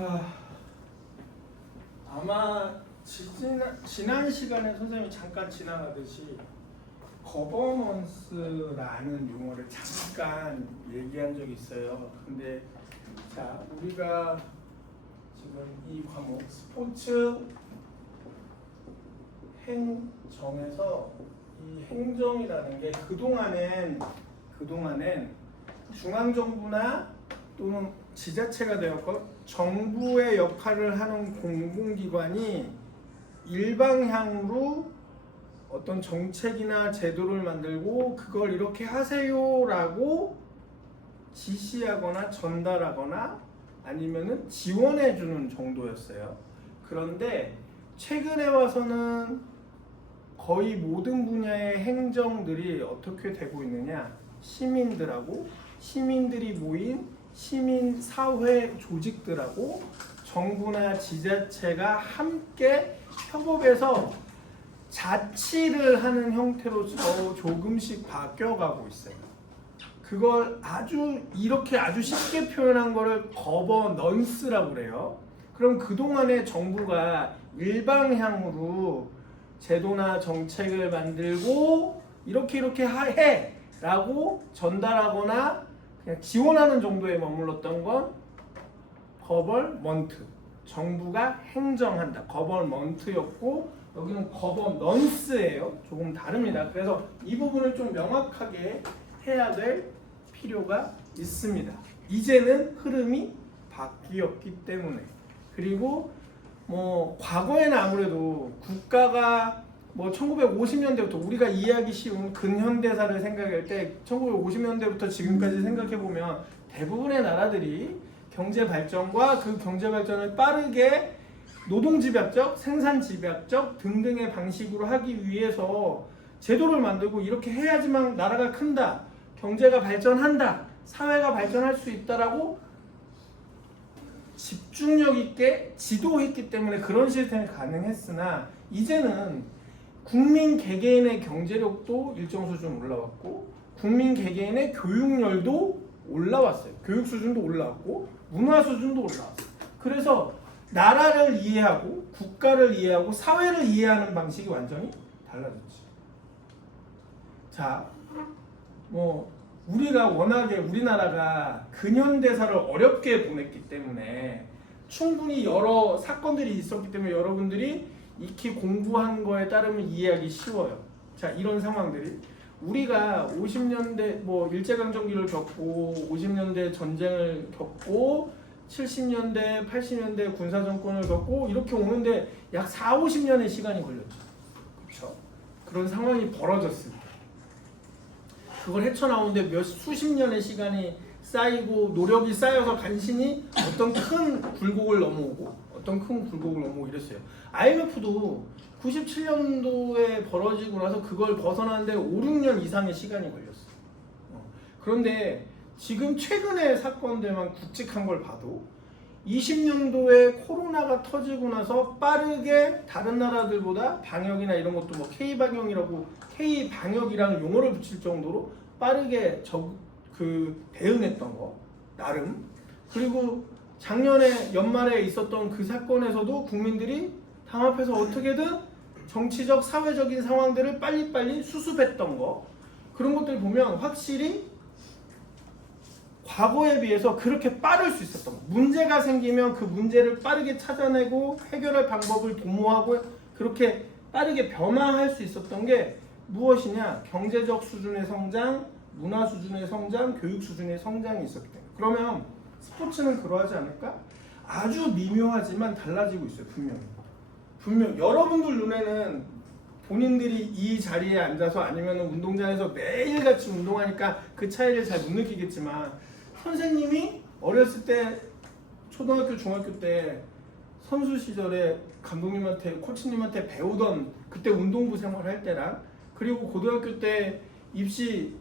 자, 아마 지난 시간에 선생님이 잠깐 지나가듯이 거버넌스라는 용어를 잠깐 얘기한 적이 있어요. 근데 자, 우리가 지금 이 과목 스포츠 행정에서 이 행정이라는 게 그동안엔 중앙정부나 또는 지자체가 되었고 정부의 역할을 하는 공공기관이 일방향으로 어떤 정책이나 제도를 만들고 그걸 이렇게 하세요라고 지시하거나 전달하거나 아니면은 지원해 주는 정도였어요. 그런데 최근에 와서는 거의 모든 분야의 행정들이 어떻게 되고 있느냐, 시민들이 모인 시민사회 조직들하고 정부나 지자체가 함께 협업해서 자치를 하는 형태로 조금씩 바뀌어가고 있어요. 그걸 아주 쉽게 표현한 거를 거버넌스라고 그래요. 그럼 그동안에 정부가 일방향으로 제도나 정책을 만들고 이렇게 해 라고 전달하거나 그냥 지원하는 정도에 머물렀던 건 거벌먼트, 정부가 행정한다, 거벌먼트였고 여기는 거버넌스예요. 조금 다릅니다. 그래서 이 부분을 좀 명확하게 해야 될 필요가 있습니다. 이제는 흐름이 바뀌었기 때문에. 그리고 과거에는 아무래도 국가가 1950년대부터 우리가 이해하기 쉬운 근현대사를 생각할 때 1950년대부터 지금까지 생각해보면 대부분의 나라들이 경제 발전과 그 경제 발전을 빠르게 노동집약적, 생산집약적 등등의 방식으로 하기 위해서 제도를 만들고 이렇게 해야지만 나라가 큰다, 경제가 발전한다, 사회가 발전할 수 있다라고 집중력 있게 지도했기 때문에 그런 시스템이 가능했으나 이제는 국민 개개인의 경제력도 일정 수준 올라왔고 국민 개개인의 교육열도 올라왔어요. 교육 수준도 올라왔고 문화 수준도 올라왔어요. 그래서 나라를 이해하고 국가를 이해하고 사회를 이해하는 방식이 완전히 달라졌지. 자, 우리가 워낙에 우리나라가 근현대사를 어렵게 보냈기 때문에 충분히 여러 사건들이 있었기 때문에 여러분들이 익히 공부한 거에 따르면 이해하기 쉬워요. 자, 이런 상황들이 우리가 50년대 일제강점기를 겪고 50년대 전쟁을 겪고 70년대, 80년대 군사정권을 겪고 이렇게 오는데 약 4, 50년의 시간이 걸렸죠. 그렇죠? 그런 상황이 벌어졌습니다. 그걸 헤쳐나오는데 수십 년의 시간이 쌓이고 노력이 쌓여서 간신히 어떤 큰 굴곡을 넘어오고 이랬어요. IMF도 97년도에 벌어지고 나서 그걸 벗어나는데 5, 6년 이상의 시간이 걸렸어요. 그런데 지금 최근의 사건들만 굵직한 걸 봐도 20년도에 코로나가 터지고 나서 빠르게 다른 나라들보다 방역이나 이런 것도 K방역이라는 용어를 붙일 정도로 빠르게 대응했던 거 나름. 그리고 작년에 연말에 있었던 그 사건에서도 국민들이 당합해서 어떻게든 정치적 사회적인 상황들을 빨리빨리 수습했던 거, 그런 것들 보면 확실히 과거에 비해서 그렇게 빠를 수 있었던 거. 문제가 생기면 그 문제를 빠르게 찾아내고 해결할 방법을 도모하고 그렇게 빠르게 변화할 수 있었던 게 무엇이냐? 경제적 수준의 성장, 문화 수준의 성장, 교육 수준의 성장이 있었기 때문에. 그러면 스포츠는 그러하지 않을까? 아주 미묘하지만 달라지고 있어요. 분명 여러분들 눈에는 본인들이 이 자리에 앉아서 아니면 운동장에서 매일같이 운동하니까 그 차이를 잘 못 느끼겠지만 선생님이 어렸을 때 초등학교, 중학교 때 선수 시절에 감독님한테, 코치님한테 배우던 그때 운동부 생활할 때랑 그리고 고등학교 때 입시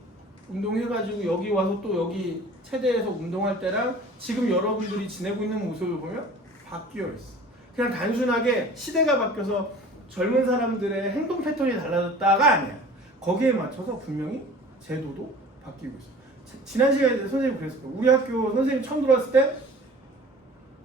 운동해가지고 여기 와서 또 여기 체대에서 운동할 때랑 지금 여러분들이 지내고 있는 모습을 보면 바뀌어 있어. 그냥 단순하게 시대가 바뀌어서 젊은 사람들의 행동 패턴이 달라졌다가 아니야. 거기에 맞춰서 분명히 제도도 바뀌고 있어. 지난 시간에 선생님이 그랬을 거예요. 우리 학교 선생님 처음 들어왔을 때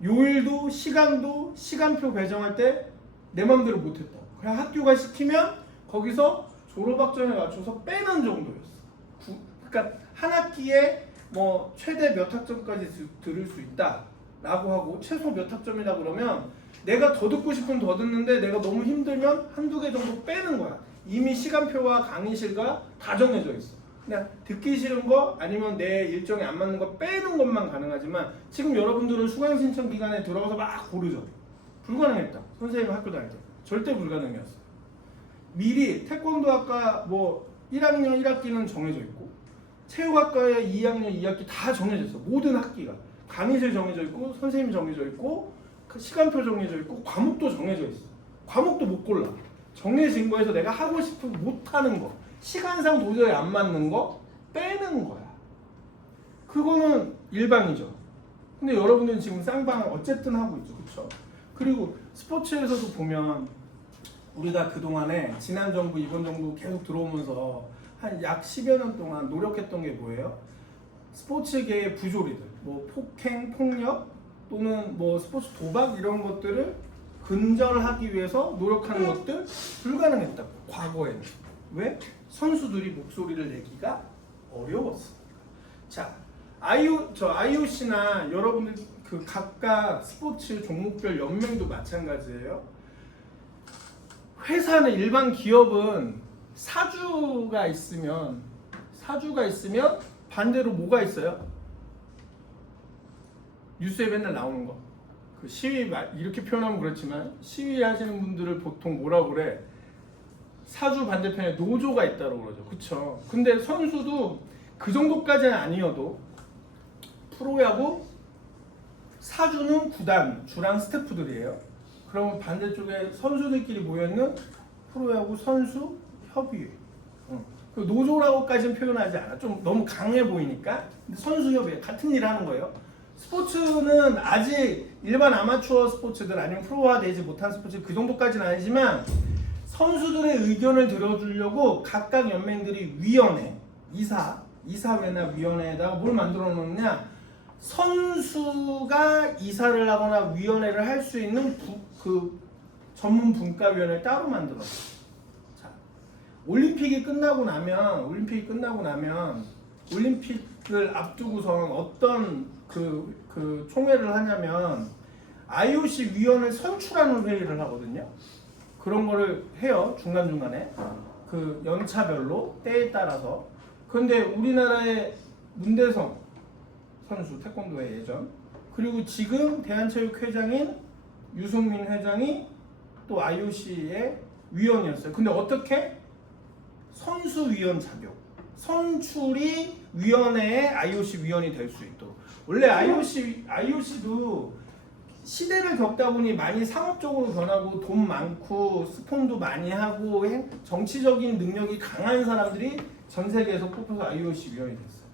요일도 시간도 시간표 배정할 때 내 맘대로 못했다. 그냥 학교가 시키면 거기서 졸업학점에 맞춰서 빼는 정도였어. 그러니까 한 학기에 뭐 최대 몇 학점까지 들을 수 있다라고 하고 최소 몇 학점이다 그러면 내가 더 듣고 싶으면 더 듣는데 내가 너무 힘들면 한두 개 정도 빼는 거야. 이미 시간표와 강의실과 다 정해져 있어. 그냥 듣기 싫은 거 아니면 내 일정에 안 맞는 거 빼는 것만 가능하지만 지금 여러분들은 수강 신청 기간에 들어가서 막 고르죠. 불가능했다. 선생님 학교 다닐 때 절대 불가능이었어. 미리 태권도학과 뭐 1학년 1학기는 정해져 있고 체육학과의 2학년 2학기 다 정해져 있어. 모든 학기가 강의실 정해져 있고 선생님 정해져 있고 시간표 정해져 있고 과목도 정해져 있어. 과목도 못 골라. 정해진 거에서 내가 하고 싶은 못하는 거 시간상 도저히 안 맞는 거 빼는 거야. 그거는 일방이죠. 근데 여러분들은 지금 쌍방을 어쨌든 하고 있죠. 그렇죠? 그리고 스포츠에서도 보면 우리가 그동안에 지난 정부 이번 정부 계속 들어오면서 한 약 10여 년 동안 노력했던 게 뭐예요? 스포츠계의 부조리들 뭐 폭행, 폭력 또는 뭐 스포츠 도박 이런 것들을 근절하기 위해서 노력하는 것들 불가능했다. 과거에는. 왜? 선수들이 목소리를 내기가 어려웠어. 자, IOC나 여러분들 그 각각 스포츠 종목별 연맹도 마찬가지예요. 회사는 일반 기업은 사주가 있으면 반대로 뭐가 있어요? 뉴스에 맨날 나오는 거. 그 시위 이렇게 표현하면 그렇지만 시위하시는 분들을 보통 뭐라고 그래? 사주 반대편에 노조가 있다고 그러죠. 그쵸? 근데 선수도 그 정도까지는 아니어도 프로야구 사주는 구단, 주랑 스태프들이에요. 그러면 반대쪽에 선수들끼리 모여있는 프로야구 선수 협의회. 그 노조라고까지는 표현하지 않아. 좀 너무 강해 보이니까. 근데 선수협의회 같은 일 하는 거예요. 스포츠는 아직 일반 아마추어 스포츠들 아니면 프로화되지 못한 스포츠 그 정도까지는 아니지만 선수들의 의견을 들어주려고 각각 연맹들이 위원회, 이사회나 위원회에다가 뭘 만들어 놓느냐 선수가 이사를 하거나 위원회를 할 수 있는 그 전문 분과위원회를 따로 만들었어요. 자, 올림픽이 끝나고 나면 올림픽을 앞두고선 어떤 그 총회를 하냐면 IOC 위원을 선출하는 회의를 하거든요. 그런 거를 해요. 중간중간에 그 연차별로 때에 따라서. 그런데 우리나라의 문대성 선수 태권도의 예전 그리고 지금 대한체육회장인 유승민 회장이 또 IOC의 위원이었어요. 근데 어떻게? 선수위원 자격 선출이 위원회의 IOC 위원이 될 수 있도록. 원래 IOC도 시대를 겪다 보니 많이 상업적으로 변하고 돈 많고 스폰도 많이 하고 정치적인 능력이 강한 사람들이 전 세계에서 뽑혀서 IOC 위원이 됐어요.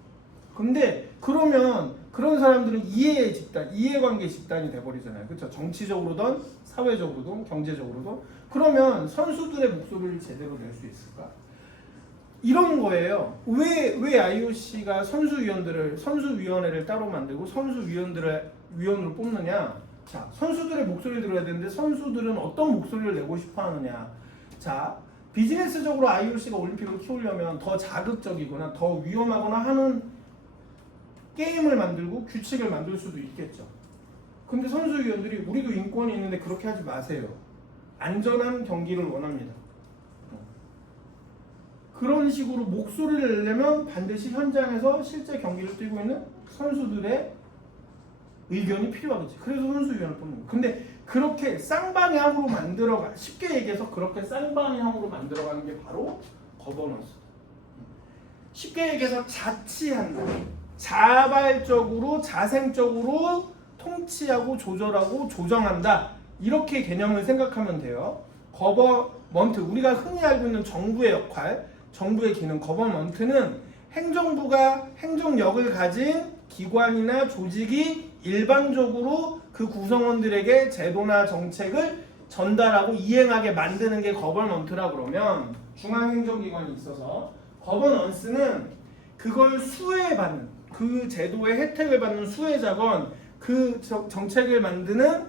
근데 그러면 그런 사람들은 이해관계 집단이 돼버리잖아요. 그렇죠? 정치적으로든 사회적으로든 경제적으로든. 그러면 선수들의 목소리를 제대로 낼 수 있을까? 이런 거예요. 왜 IOC가 선수위원회를 따로 만들고 위원으로 뽑느냐? 자, 선수들의 목소리를 들어야 되는데 선수들은 어떤 목소리를 내고 싶어 하느냐? 자, 비즈니스적으로 IOC가 올림픽을 키우려면 더 자극적이거나 더 위험하거나 하는 게임을 만들고 규칙을 만들 수도 있겠죠. 근데 선수위원들이 우리도 인권이 있는데 그렇게 하지 마세요. 안전한 경기를 원합니다. 그런 식으로 목소리를 내려면 반드시 현장에서 실제 경기를 뛰고 있는 선수들의 의견이 필요하겠지. 그래서 선수위원을 뽑는 거예요. 근데 그렇게 쌍방향으로 쉽게 얘기해서 그렇게 쌍방향으로 만들어가는 게 바로 거버넌스. 쉽게 얘기해서 자치한다. 자발적으로 자생적으로 통치하고 조절하고 조정한다. 이렇게 개념을 생각하면 돼요. 거버먼트, 우리가 흔히 알고 있는 정부의 역할, 정부의 기능, 거버먼트는 행정부가 행정력을 가진 기관이나 조직이 일방적으로 그 구성원들에게 제도나 정책을 전달하고 이행하게 만드는 게 거버넌트라 그러면 중앙행정기관이 있어서 거버넌스는 그걸 수혜받는 그 제도의 혜택을 받는 수혜자건 그 정책을 만드는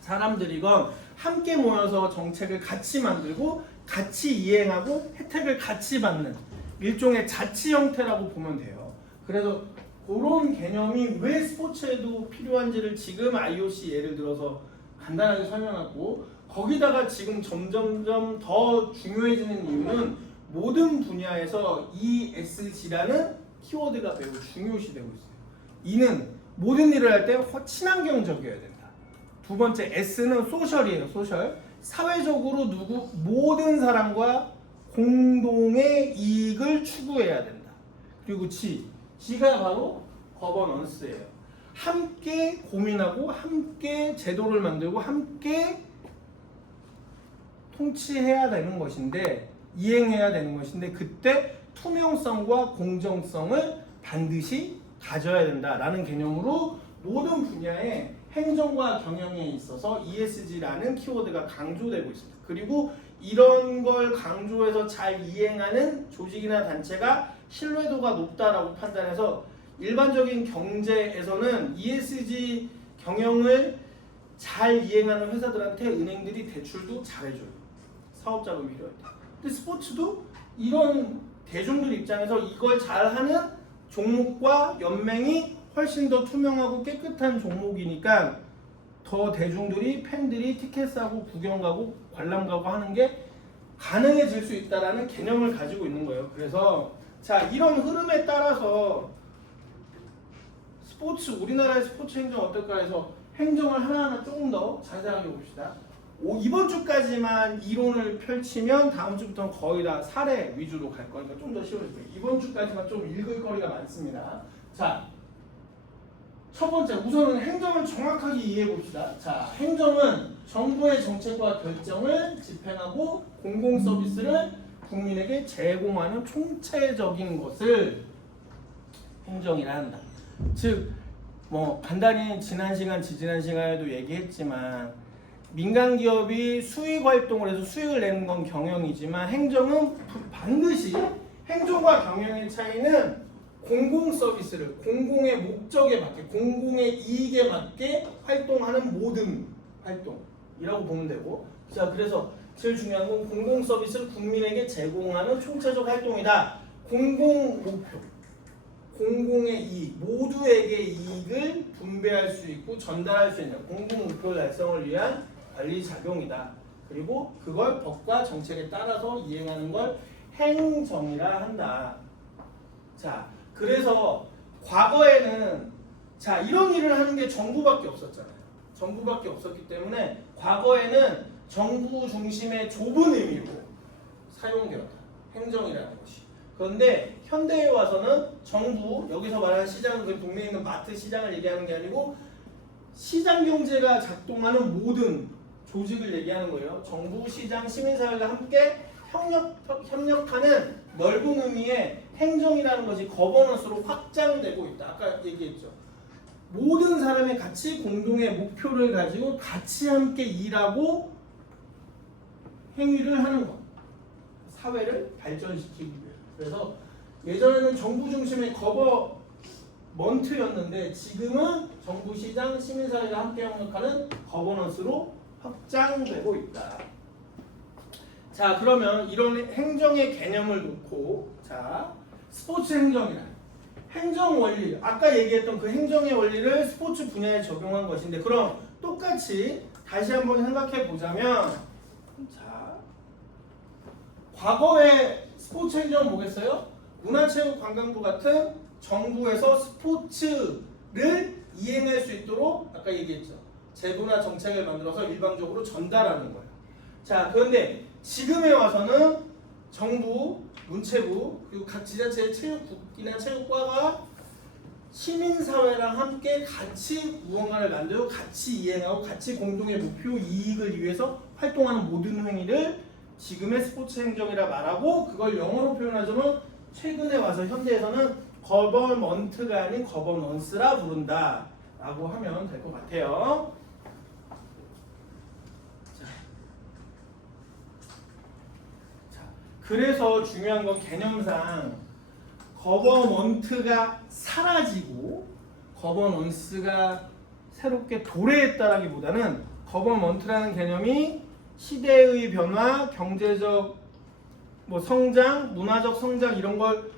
사람들이건 함께 모여서 정책을 같이 만들고 같이 이행하고 혜택을 같이 받는 일종의 자치 형태라고 보면 돼요. 그래서 그런 개념이 왜 스포츠에도 필요한지를 지금 IOC 예를 들어서 간단하게 설명하고, 거기다가 지금 점점점 더 중요해지는 이유는 모든 분야에서 ESG라는 키워드가 매우 중요시되고 있어요. E는 모든 일을 할 때 친환경적이어야 된다. 두 번째 S는 소셜이에요. 소셜. 사회적으로 모든 사람과 공동의 이익을 추구해야 된다. 그리고 G가 바로 거버넌스예요. 함께 고민하고 함께 제도를 만들고 함께 통치해야 되는 것인데, 이행해야 되는 것인데, 그때 투명성과 공정성을 반드시 가져야 된다라는 개념으로 모든 분야의 행정과 경영에 있어서 ESG라는 키워드가 강조되고 있습니다. 그리고 이런 걸 강조해서 잘 이행하는 조직이나 단체가 신뢰도가 높다라고 판단해서 일반적인 경제에서는 ESG 경영을 잘 이행하는 회사들한테 은행들이 대출도 잘해줘요. 사업자금이 필요할 때. 근데 스포츠도 이런 대중들 입장에서 이걸 잘하는 종목과 연맹이 훨씬 더 투명하고 깨끗한 종목이니까 더 대중들이, 팬들이 티켓 사고 구경 가고 관람 가고 하는 게 가능해질 수 있다라는 개념을 가지고 있는 거예요. 그래서 자, 이런 흐름에 따라서 우리나라의 스포츠 행정 어떨까 해서 행정을 하나하나 조금 더 자세하게 봅시다. 이번 주까지만 이론을 펼치면 다음 주부터는 거의 다 사례 위주로 갈 거니까 좀 더 쉬워질 거예요. 이번 주까지만 좀 읽을 거리가 많습니다. 자, 첫 번째, 우선은 행정을 정확하게 이해해 봅시다. 자, 행정은 정부의 정책과 결정을 집행하고 공공 서비스를 국민에게 제공하는 총체적인 것을 행정이라 한다. 즉, 간단히 지난 시간에도 얘기했지만, 민간 기업이 수익 활동을 해서 수익을 내는 건 경영이지만, 행정은 반드시, 행정과 경영의 차이는 공공 서비스를 공공의 목적에 맞게, 공공의 이익에 맞게 활동하는 모든 활동이라고 보면 되고, 자, 그래서 제일 중요한 건 공공 서비스를 국민에게 제공하는 총체적 활동이다. 공공 목표, 공공의 이익, 모두에게 이익을 분배할 수 있고 전달할 수 있는 공공 목표 달성을 위한 관리 작용이다. 그리고 그걸 법과 정책에 따라서 이행하는 걸 행정이라 한다. 자, 그래서 과거에는 자, 이런 일을 하는 게 정부밖에 없었잖아요. 정부밖에 없었기 때문에 과거에는 정부 중심의 좁은 의미로 사용되었다. 행정이라는 것이. 그런데 현대에 와서는 정부, 여기서 말하는 시장은 그 동네에 있는 마트 시장을 얘기하는 게 아니고 시장 경제가 작동하는 모든 조직을 얘기하는 거예요. 정부, 시장, 시민사회가 함께 협력하는 넓은 의미의 행정이라는 것이 거버넌스로 확장되고 있다. 아까 얘기했죠. 모든 사람이 같이 공동의 목표를 가지고 같이 함께 일하고 행위를 하는 것. 사회를 발전시키기 위해. 그래서 예전에는 정부 중심의 거버먼트였는데 지금은 정부, 시장, 시민사회가 함께 협력하는 거버넌스로 확장되고 있다. 자, 그러면 이런 행정의 개념을 놓고, 자, 스포츠 행정이란 행정 원리, 아까 얘기했던 그 행정의 원리를 스포츠 분야에 적용한 것인데, 그럼 똑같이 다시 한번 생각해 보자면, 자, 과거의 스포츠 행정은 뭐겠어요? 문화체육관광부 같은 정부에서 스포츠를 이행할 수 있도록 아까 얘기했죠. 제도나 정책을 만들어서 일방적으로 전달하는 거예요. 자, 그런데 지금에 와서는 정부, 문체부, 그리고 각 지자체의 체육국이나 체육과가 시민사회랑 함께 같이 무언가를 만들고 같이 이행하고 같이 공동의 목표 이익을 위해서 활동하는 모든 행위를 지금의 스포츠 행정이라 말하고, 그걸 영어로 표현하자면 최근에 와서 현대에서는 거버먼트가 아닌 거버넌스라 부른다 라고 하면 될 것 같아요. 그래서 중요한 건 개념상 거버먼트가 사라지고 거버넌스가 새롭게 도래했다라기보다는 거버먼트라는 개념이 시대의 변화, 경제적 뭐 성장, 문화적 성장 이런 걸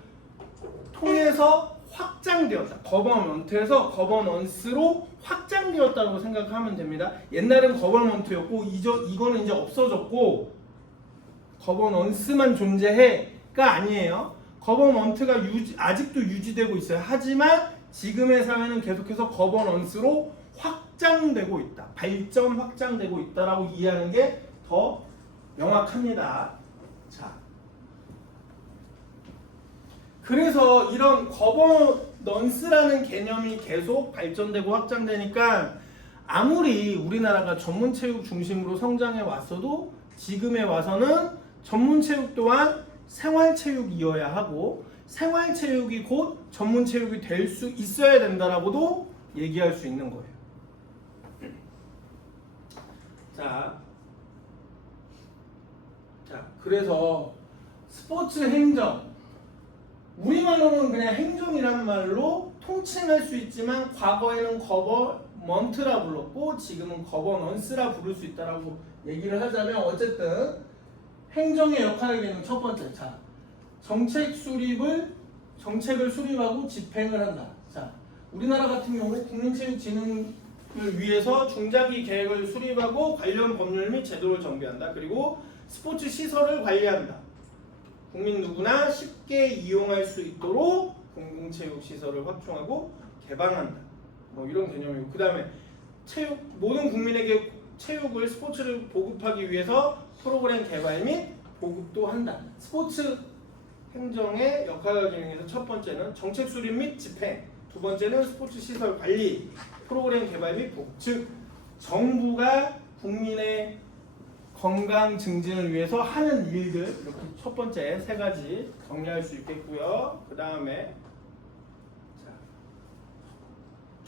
통해서 확장되었다. 거버먼트에서 거버넌스로 확장되었다고 생각하면 됩니다. 옛날엔 거버먼트였고 이거는 이제 없어졌고 거버넌스만 존재해가 아니에요. 거버먼트가 아직도 유지되고 있어요. 하지만 지금의 사회는 계속해서 거버넌스로 확장되고 있다. 발전 확장되고 있다라고 이해하는 게 더 명확합니다. 자, 그래서 이런 거버넌스라는 개념이 계속 발전되고 확장되니까 아무리 우리나라가 전문체육 중심으로 성장해 왔어도 지금에 와서는 전문체육 또한 생활체육이어야 하고 생활체육이 곧 전문체육이 될 수 있어야 된다라고도 얘기할 수 있는 거예요. 자, 그래서 스포츠 행정, 우리말로는 그냥 행정이라는 말로 통칭할 수 있지만 과거에는 거버먼트라 불렀고 지금은 거버넌스라 부를 수 있다라고 얘기를 하자면 어쨌든 행정의 역할을 하는 첫 번째, 자, 정책을 수립하고 집행을 한다. 자, 우리나라 같은 경우 국민체육진흥을 위해서 중장기 계획을 수립하고 관련 법률 및 제도를 정비한다. 그리고 스포츠 시설을 관리한다. 국민 누구나 쉽게 이용할 수 있도록 공공체육 시설을 확충하고 개방한다. 뭐 이런 개념이고, 그 다음에 모든 국민에게 체육을 스포츠를 보급하기 위해서 프로그램 개발 및 보급도 한다. 스포츠 행정의 역할과 기능에서 첫 번째는 정책 수립 및 집행, 두 번째는 스포츠 시설 관리, 프로그램 개발 및 보급. 즉 정부가 국민의 건강 증진을 위해서 하는 일들, 이렇게 첫 번째 세 가지 정리할 수 있겠고요. 그 다음에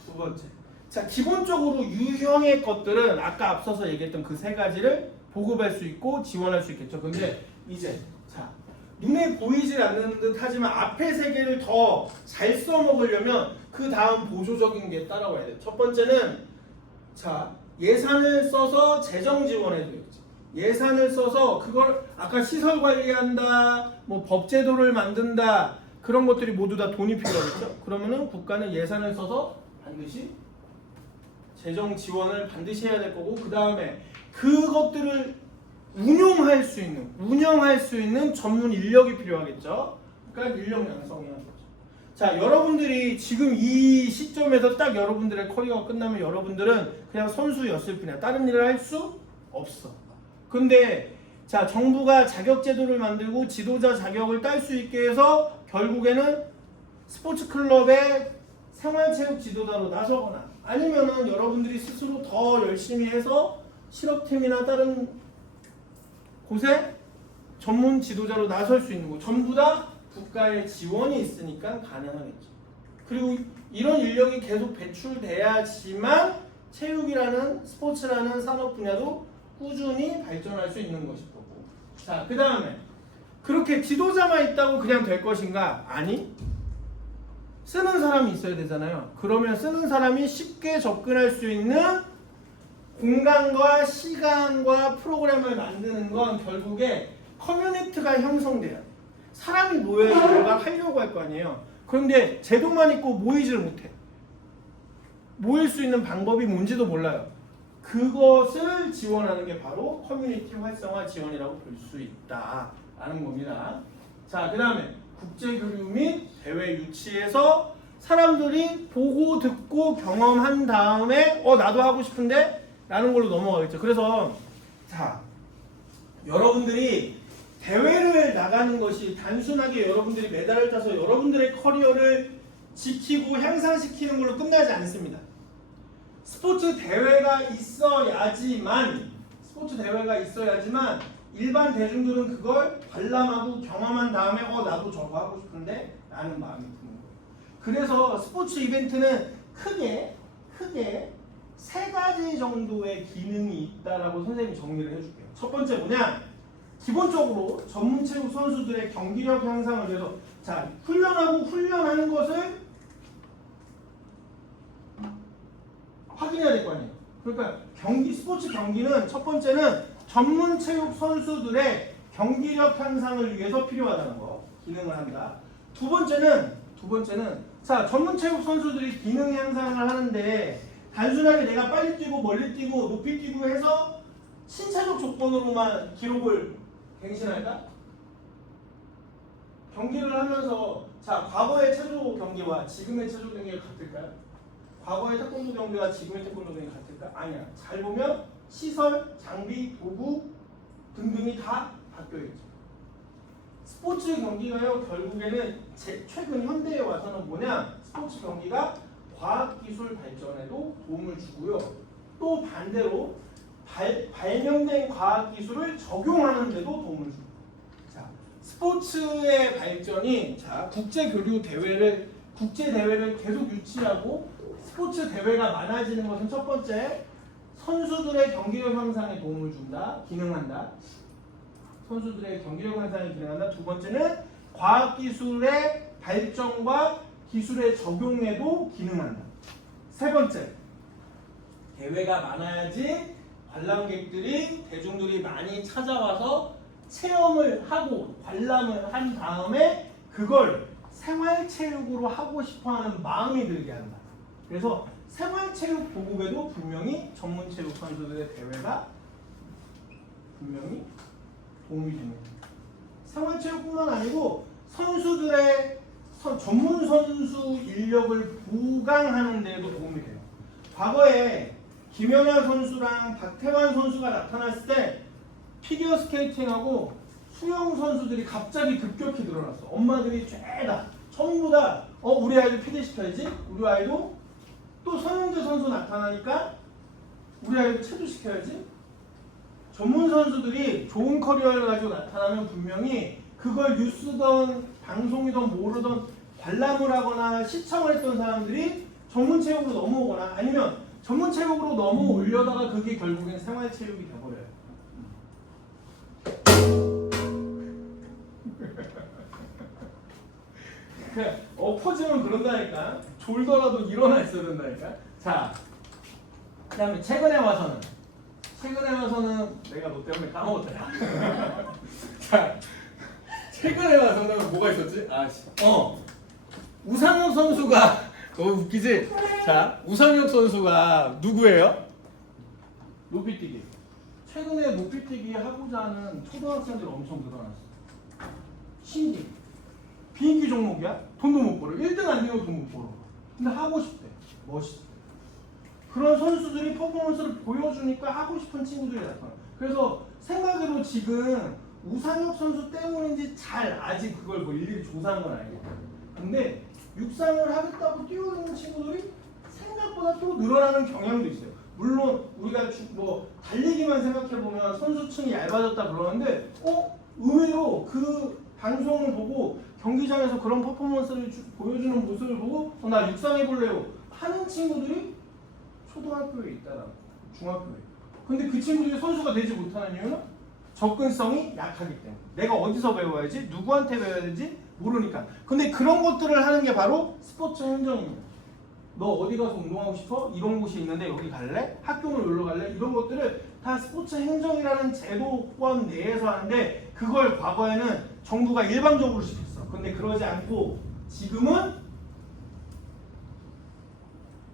두 번째, 자, 기본적으로 유형의 것들은 아까 앞서서 얘기했던 그 세 가지를 보급할 수 있고 지원할 수 있겠죠. 근데 이제 자, 눈에 보이질 않는 듯 하지만 앞에 세 개를 더 잘 써먹으려면 그 다음 보조적인 게 따라와야 돼요. 첫 번째는 자, 예산을 써서 재정 지원해줘야지. 예산을 써서 그걸 아까 시설 관리한다, 뭐 법제도를 만든다, 그런 것들이 모두 다 돈이 필요하겠죠. 그러면은 국가는 예산을 써서 반드시 재정 지원을 반드시 해야 될 거고, 그 다음에 그것들을 운영할 수 있는 전문 인력이 필요하겠죠. 그러니까 인력 양성이야. 자, 여러분들이 지금 이 시점에서 딱 여러분들의 커리어가 끝나면 여러분들은 그냥 선수였을 뿐이야. 다른 일을 할 수 없어. 근데 자, 정부가 자격 제도를 만들고 지도자 자격을 딸 수 있게 해서 결국에는 스포츠 클럽의 생활체육 지도자로 나서거나 아니면은 여러분들이 스스로 더 열심히 해서 실업팀이나 다른 곳에 전문 지도자로 나설 수 있는 거, 전부 다 국가의 지원이 있으니까 가능하겠죠. 그리고 이런 인력이 계속 배출돼야지만 체육이라는 스포츠라는 산업 분야도 꾸준히 발전할 수 있는 것일 거고. 자, 그 다음에 그렇게 지도자만 있다고 그냥 될 것인가? 아니, 쓰는 사람이 있어야 되잖아요. 그러면 쓰는 사람이 쉽게 접근할 수 있는 공간과 시간과 프로그램을 만드는 건 결국에 커뮤니티가 형성돼야 돼. 사람이 모여서 뭔가 하려고 할 거 아니에요. 그런데 제도만 있고 모이지를 못해. 모일 수 있는 방법이 뭔지도 몰라요. 그것을 지원하는 게 바로 커뮤니티 활성화 지원이라고 볼 수 있다라는 겁니다. 자, 그 다음에 국제교류 및 대외 유치에서 사람들이 보고 듣고 경험한 다음에 나도 하고 싶은데 라는 걸로 넘어가겠죠. 그래서 자, 여러분들이 대회를 나가는 것이 단순하게 여러분들이 메달을 따서 여러분들의 커리어를 지키고 향상시키는 걸로 끝나지 않습니다. 스포츠 대회가 있어야지만 일반 대중들은 그걸 관람하고 경험한 다음에 나도 저거 하고 싶은데 라는 마음이 드는 거예요. 그래서 스포츠 이벤트는 크게 세 가지 정도의 기능이 있다라고 선생님이 정리를 해줄게요. 첫 번째 뭐냐? 기본적으로 전문체육 선수들의 경기력 향상을 위해서 자, 훈련하는 것을 확인해야 될 거 아니에요. 그러니까 스포츠 경기는 첫 번째는 전문 체육 선수들의 경기력 향상을 위해서 필요하다는 거, 기능을 한다. 두 번째는 자, 전문 체육 선수들이 기능 향상을 하는데 단순하게 내가 빨리 뛰고 멀리 뛰고 높이 뛰고 해서 신체적 조건으로만 기록을 갱신할까? 경기를 하면서 자, 과거의 체조 경기와 지금의 체조 경기가 같을까요? 과거의 태권도 경기와 지금의 태권도 경기가 같을까? 아니야. 잘 보면 시설, 장비, 도구 등등이 다 바뀌어있죠. 스포츠 경기가요, 결국에는 최근 현대에 와서는 뭐냐? 스포츠 경기가 과학기술 발전에도 도움을 주고요. 또 반대로 발명된 과학기술을 적용하는 데도 도움을 줍니다. 자, 스포츠의 발전이 자, 국제 대회를 계속 유치하고 스포츠 대회가 많아지는 것은 첫 번째, 선수들의 경기력 향상에 도움을 준다, 기능한다. 선수들의 경기력 향상에 기능한다. 두 번째는 과학기술의 발전과 기술의 적용에도 기능한다. 세 번째, 대회가 많아야지 관람객들이, 대중들이 많이 찾아와서 체험을 하고 관람을 한 다음에 그걸 생활체육으로 하고 싶어하는 마음이 들게 한다. 그래서 생활체육 보급에도 분명히 전문체육 선수들의 대회가 분명히 도움이 됩니다. 생활체육뿐만 아니고 선수들의 전문 선수 인력을 보강하는 데에도 도움이 돼요. 과거에 김연아 선수랑 박태환 선수가 나타났을 때 피겨 스케이팅하고 수영 선수들이 갑자기 급격히 늘어났어. 엄마들이 죄다 전부 다 우리 아이도 피겨 시켜야지, 우리 아이도 또 서영재 선수 나타나니까 우리 아이도 체조 시켜야지. 전문 선수들이 좋은 커리어를 가지고 나타나면 분명히 그걸 뉴스든 방송이든 모르든 관람을 하거나 시청을 했던 사람들이 전문 체육으로 넘어오거나 아니면 전문 체육으로 넘어오려다가 그게 결국엔 생활 체육이 돼버려요. 엎어지면 그런다니까. 졸더라도 일어나 있어야 된다니까. 자, 그 다음에 최근에 와서는 내가 너 때문에 까먹었다. 자, 최근에 와서는 뭐가 있었지? 우상혁 선수가 너무 웃기지? 자, 우상혁 선수가 누구예요? 높이뛰기. 최근에 높이뛰기 하고자 하는 초등학생들이 엄청 늘어났어. 신기. 비인기 종목이야? 돈도 못 벌어. 1등 안 되면 돈 못 벌어. 근데 하고 싶대. 멋있대. 그런 선수들이 퍼포먼스를 보여주니까 하고 싶은 친구들이 나타나. 그래서 생각으로 지금 우상혁 선수 때문인지 아직 그걸 뭐 일일이 조사한 건 아니에요. 근데 육상을 하겠다고 뛰어드는 친구들이 생각보다 또 늘어나는 경향도 있어요. 물론 우리가 달리기만 생각해보면 선수층이 얇아졌다 그러는데 의외로 그 방송을 보고 경기장에서 그런 퍼포먼스를 보여주는 모습을 보고 나 육상 해볼래요 하는 친구들이 초등학교에 있다라고, 중학교에. 근데 그 친구들이 선수가 되지 못하는 이유는 접근성이 약하기 때문에. 내가 어디서 배워야지, 누구한테 배워야 되지 모르니까. 근데 그런 것들을 하는 게 바로 스포츠 행정입니다. 너 어디 가서 운동하고 싶어? 이런 곳이 있는데 여기 갈래? 학교를 놀러 갈래? 이런 것들을 다 스포츠 행정이라는 제도권 내에서 하는데 그걸 과거에는 정부가 일방적으로 시켰어. 근데 그러지 않고 지금은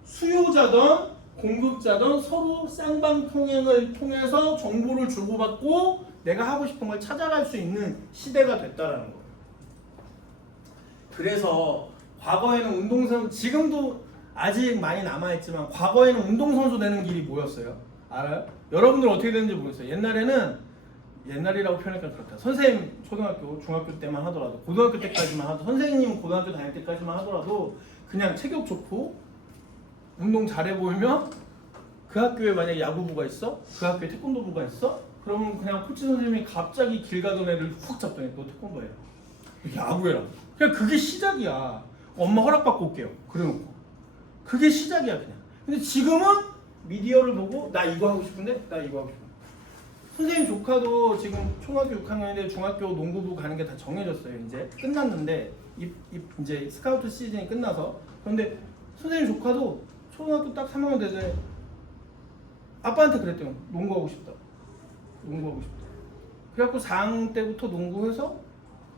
수요자든 공급자든 서로 쌍방통행을 통해서 정보를 주고받고 내가 하고 싶은 걸 찾아갈 수 있는 시대가 됐다라는 거예요. 그래서 과거에는 운동선수, 지금도 아직 많이 남아있지만 과거에는 운동선수 되는 길이 뭐였어요? 알아요? 여러분들 어떻게 되는지 모르겠어요. 옛날이라고 표현하니까 그렇다. 선생님 초등학교, 중학교 때만 하더라도, 고등학교 때까지만 하더라도, 선생님 고등학교 다닐 때까지만 하더라도 그냥 체격 좋고 운동 잘해 보이면 그 학교에 만약에 야구부가 있어? 그 학교에 태권도부가 있어? 그러면 그냥 코치 선생님이 갑자기 길 가던 애를 훅 잡더니 너 태권도 해. 야구해라. 그냥 그게 시작이야. 엄마 허락받고 올게요. 그래놓고. 그게 시작이야 그냥. 근데 지금은 미디어를 보고 나 이거 하고 싶은데? 나 이거 하고 싶은데. 선생님 조카도 지금 초등학교 6학년인데 중학교 농구부 가는 게 다 정해졌어요. 이제 끝났는데 이제 스카우트 시즌이 끝나서. 그런데 선생님 조카도 초등학교 딱 3학년 되서 아빠한테 그랬대요. 농구하고 싶다. 농구하고 싶다. 그래갖고 4학년 때부터 농구해서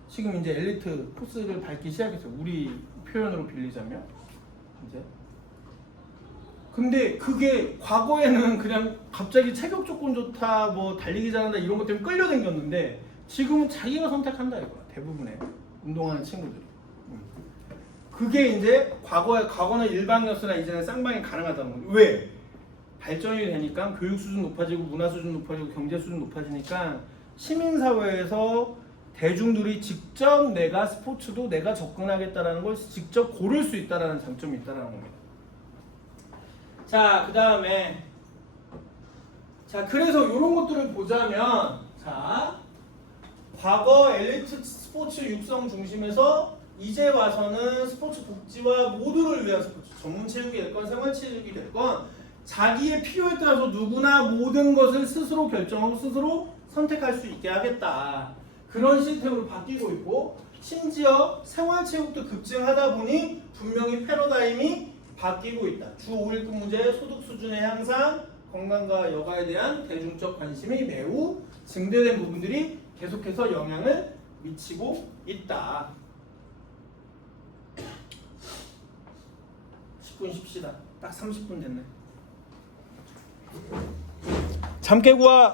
지금 이제 엘리트 코스를 밟기 시작했어요. 우리 표현으로 빌리자면 이제. 근데 그게 과거에는 그냥 갑자기 체격 조건 좋다, 뭐 달리기 잘한다 이런 것 때문에 끌려다녔는데 지금은 자기가 선택한다 이거야. 대부분의 운동하는 친구들이. 그게 이제 과거는 일방이었으나 이제는 쌍방이 가능하다는 거예요. 왜? 발전이 되니까 교육 수준 높아지고 문화 수준 높아지고 경제 수준 높아지니까 시민사회에서 대중들이 직접 내가 스포츠도 내가 접근하겠다라는 걸 직접 고를 수 있다라는 장점이 있다라는 겁니다. 자, 그 다음에 그래서 이런 것들을 보자면 과거 엘리트 스포츠 육성 중심에서 이제 와서는 스포츠 복지와 모두를 위한 스포츠, 전문 체육이 됐건 생활 체육이 됐건 자기의 필요에 따라서 누구나 모든 것을 스스로 결정하고 스스로 선택할 수 있게 하겠다. 그런 시스템으로 바뀌고 있고 심지어 생활 체육도 급증하다 보니 분명히 패러다임이 바뀌고 있다. 주 5일 근무제, 소득 수준의 향상, 건강과 여가에 대한 대중적 관심이 매우 증대된 부분들이 계속해서 영향을 미치고 있다. 10분 쉽시다. 딱 30분 됐네. 잠 깨고 와.